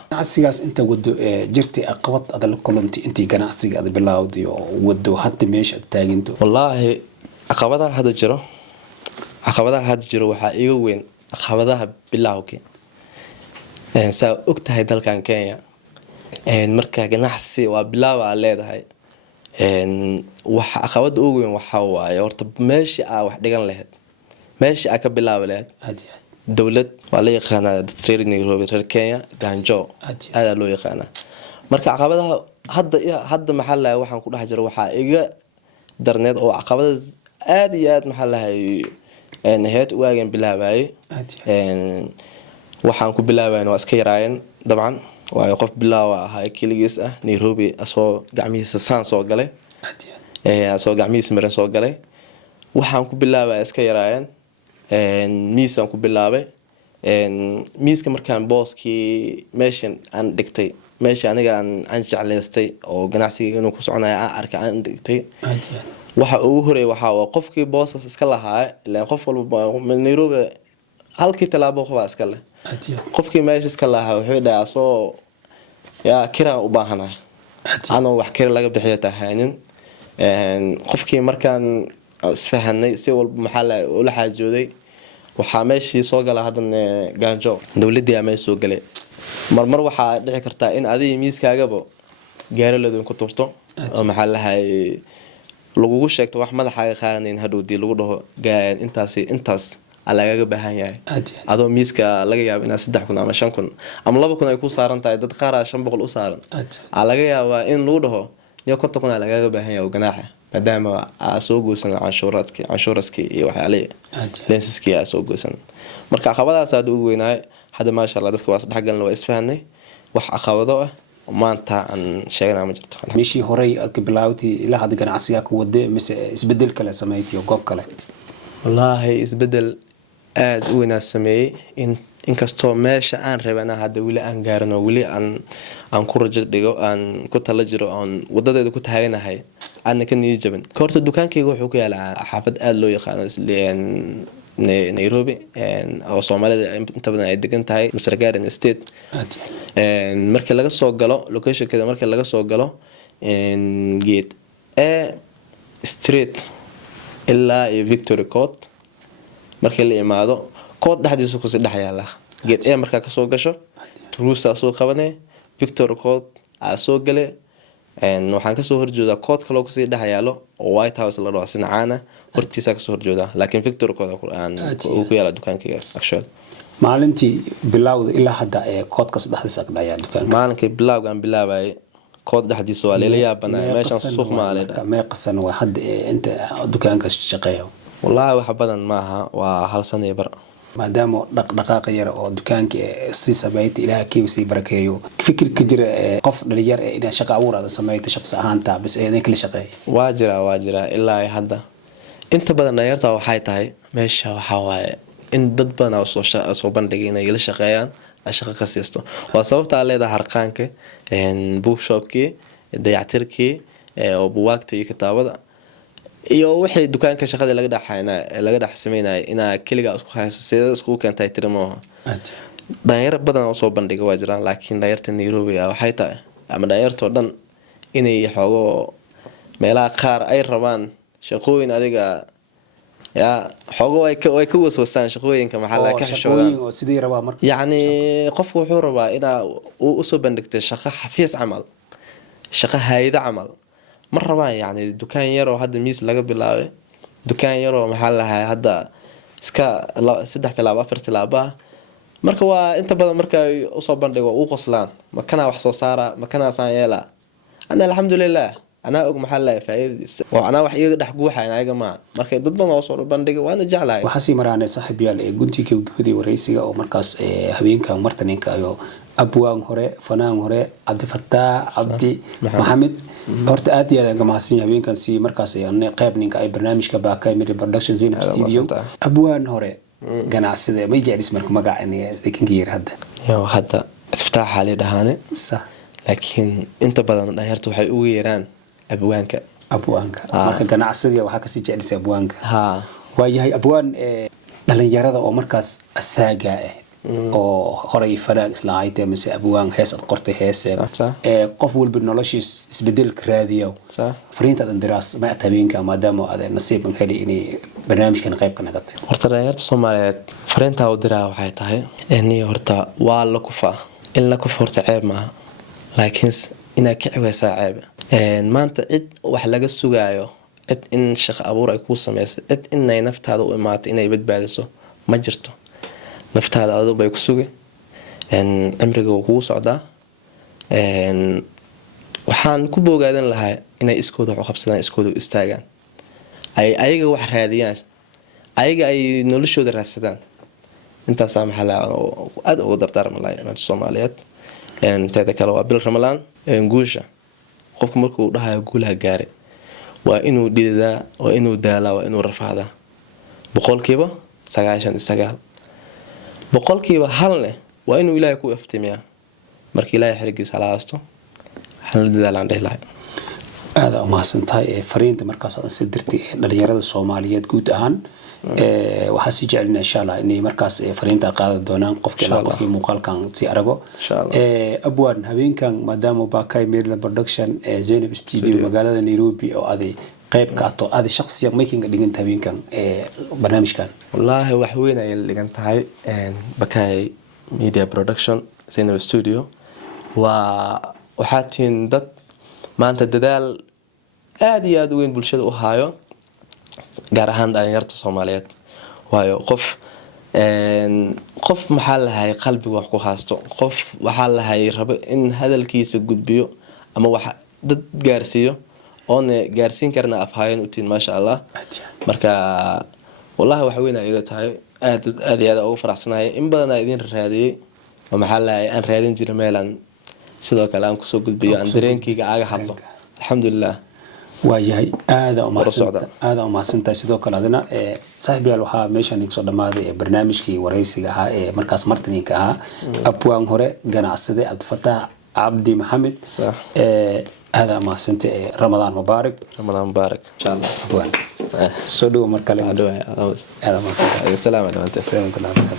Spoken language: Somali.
ganacsigaas inta wado jirtay aqwad aad la kulanti intii ganacsiga aad bilowday oo wado hadda meesha taaginto wallahi caqabadaha hadda jiro waxaa iga weyn caqabadaha bilowga saa ogtahay dalkan Kenya marka ganacsi waa bilaaw aan leedahay waxa caqabada ugu weyn waxa waaye horta meeshii aan wax dhigan lahayd meeshii aan ka bilaabi lahayd dawlad waa la yaqaanaa training Nairobi reer Kenya ganjo aad loo yaqaanaa marka caqabadaha hadda maxaa la waxaan ku dhex jiro waxa iga darneed oo caqabadaas aad iyo aad maxaa la heed waagan bilaabay waxaan ku bilaabayna waa iska yaraayeen dabcan waayo qof bilaawa ahaa kaligiis ah Nairobi asoo gacmihiisa saan soo galay asoo gacmihiisa maran soo galay waxaan ku bilaabay iska yaraayeen miisaan ku bilaabay miiska markaan booskii meeshan aan dhigtay meesha aniga aan jeclaystay oo ganacsiga inuu ku soconayo aan arkay aan dhigtay waxa ugu horeeyay waxa waa qofkii boosas iska lahaa ilaa qof walba Nairobi halkii talaabo qof iska leh qofkii meesha iska lahaa wuxuu dhayaa soo yaa kira u baahanaa ana wax kira laga bixiyo tahaynin qofkii markaan isfahanay si walba maxaa la xaajooday waxa meeshii soo gala haddana ganjo dawladii ama soo galay marmar waxa dhici kartaa in adii miiskaagaba gaaraleedu ku turto oo maxaa la lagu sheegto wax madaxaaga qaadanin hadhoodii lagu dhaho intaas lagaga baahan yahay adoo miiska laga yaabo in 3,000 ama 5,000 ama 2,000 ay ku saaran tahay dad qaar 500 u saaran laga yaabaa in lagu dhaho niyo 50,000 lagaga baahan yahay ganaaxa maadaama soo goosan canshuuraadkii iyo waxyaale lensiskii soo goosan marka caqabadaas aad ugu weynaay hadda ma sha Allah dadku waa saddex galna waa isfahanay wax caqabado ah maanta aan sheegnaa ma jirto meeshii horey ka bilaawtay ilaa hadda ganacsiga ku wada mise isbedel kale sameeyay goob kale wallahi isbedel aad u weyn sameeyay inkastoo meesha aan rabana hadda wili aan gaarno wili aan ku rajo dhigo aan ku tala jiro aan wadadeeda ku taaganahay aan ka niyad jaban koorta dukaankayga wuxuu ku yaalaa xaafad aad loo yaqaan Nairobi oo Soomaalida inta badan ay degan tahay Masar Garden Estate marka laga soo galo location-keeda marka laga soo galo gate street ilaa Victoria Court marka la imaado kood dhaxdiisu ku saddex yaala gate marka ka soo gasho turuusta soo qabanay Victoria Court soo galay waxaan ka soo horjeedaa kood kale oo ku sii dhaxyaalo oo White House la dhaho sinacaana hortiisa ka soo horjeedaa laakiin Victoria Court aan ku yaala dukaankayga actually maalintii bilowda ilaa hadda koodka saddexdiisa ka dhayaa dukaanka maalintii bilowga aan bilaabay kood dhaxdiisa waa leela yaabana meeshan suuq maaleeda ma qasan waa hadda inta dukaanka shaqeeyo wallahi wax badan maaha waa hal sano bar maadaama dhaqdhaqaaq yar oo dukaanka si sameeyay ilaaha kiibsi barakeeyo fikir ka jira qof dhalinyar in shaqo abuurada sameeyay shaqsi ahaanta bas ee kala shaqeeyay waa jira ilaa hadda inta badan dhalinyarta waxay tahay meesha waxa waaye in dad badan oo soo bandhigay inay la shaqeeyaan shaqo ka siisto waa sababta leedahay harqaanka bookshopkii dayactirkii oo buugaagta iyo kitaabada iyo wixii dukaanka shaqada laga dhax sameeyay ina kaliya isku hayso sida isku keentay tirmo dhalinyar badan oo soo bandhigay waa jiraan laakiin dhalinyarta Nairobi waxay tahay ama dhalinyarto dhan inay xoogo meelaha qaar ay rabaan shaqooyin adiga ya xoogo ay ka waswasaan shaqooyinka maxalla ka xishoodan oo sidii rabaa marka yani qofku wuxuu rabaa uu soo bandhigtay shaqo xafiis camal shaqo hay'ad camal mar rabaan yani dukaan yar oo hadda miis laga bilaabay dukaan yar oo maxaa lahaay hadda iska 3 tilaabo 4 tilaabo marka waa inta badan marka u soo bandhigo uu qoslaan ma kana wax soo saara ma kana saan yeela ana alxamdulillah ana og maxaa lahaay faa'iidadiisa oo ana wax iyaga dhax guuxay ayaga ma marka dad badan oo soo bandhigo waana jeclahay waxa si maraanay saaxiibayaal guntiga gudii wareysiga oo markaas habeenka martaninka ayo abwaan hore fanaan hore Abdi Fattah Abdi Mohamed horta aad iyo aad gamaasin habeenkan si markaas ay qayb ninka ay barnaamijka baakay mid production Zainab Studio abwaan hore ganacsade ma jeclis marka magacani deegankii hadda hadda Fattah xali dhahaane sax laakiin inta badan dhalinyartu waxay ugu yeeraan abwaanka marka ganacsiga waxa ka sii jeclisay abwaanka waayahay abwaan dhalinyarada oo markaas asaaga oo horay faraag isla haytay mise abwaan hees ad qortay heeseen صح qof walba noloshiis isbedelka raadiyo صح fariinta diraas ma habeenka maadaama aad nasiib heli inay barnaamijkan qayb ka noqotay horta dhalinyarta Soomaaliyeed fariinta u diraa waxay tahay inay horta waa la kufaa in la kufo horta ceeb maaha laakiin inay ka ciwaysaa ceeb maanta cid wax laga sugaayo cid in shaqo abuur ay ku sameeyso cid inay naftaada u imaato inay badbaadiso ma jirto naftaada adoo bay ku sugay amriga uu kugu socdaa waxaan ku boogaadan lahaa inay iskooda wax u qabsadaan iskooda u istaagaan ay ayaga wax raadiyaan ayaga ay noloshooda raadsadaan intaas maxaa la aad ugu dardaarma lahayn Soomaaliyeed teeda kale waa bil Ramadaan guusha qofku markuu dhahayo guulaha gaaray waa inuu dhidaa waa inuu daalaa waa inuu rafaadaa boqolkiiba 99 boqolkiiba halne waa inuu Ilaahay ku iftiimiyaa markii Ilaahay xirigiisa la aasto hal dadaalaan dheelahay aada u mahadsantahay fariinta markaas aad si dirtay dhalinyarada Soomaaliyeed guud ahaan waxa si jecelna insha Allah inay markaas fariinta qaadan doonaan qofkii muuqaalkan si arago abwaan habeenkan maadaama Bakay Media Production Zainab Studio magaalada Nairobi oo aday qayb ka ato aday shakhsiyan making dhigan habeenkan barnaamijkan wallahi wax weyn ay dhigan tahay Bakay Media Production Zainab Studio waxaatiin dad maanta dadaal aad iyo aad weyn bulshada u haayo gaar ahaan dhalinyarta Soomaaliyeed waayo qof maxaa lahay qalbiga wax ku haasto qof waxaa lahay rabo in hadalkiisa gudbiyo ama wax dad gaarsiiyo oo gaarsiin karna afhayeen u tiin ma sha Allah marka wallahi wax weyn ay iga tahay aad iyo aad ugu faraxsanahay in badan ay idin raadiyay oo maxaa lahay aan raadin jiray meelan sidoo kale aan ku soo gudbiyo aan dareenkayga aaga hadlo alxamdulillah waayahay aada u mahadsantahay sidoo kale adina saaxiibayaal waxaa meeshan iga soo dhamaaday barnaamijkii wareysiga ahaa ee markaas martininka ahaa abwaan hore ganacsade Cabdifataax Cabdi Maxamed aada mahadsantahay Ramadaan Mubaarak insha Allah abwaan soo dhawo mar kale aada mahadsantahay. Assalaamu alaykum.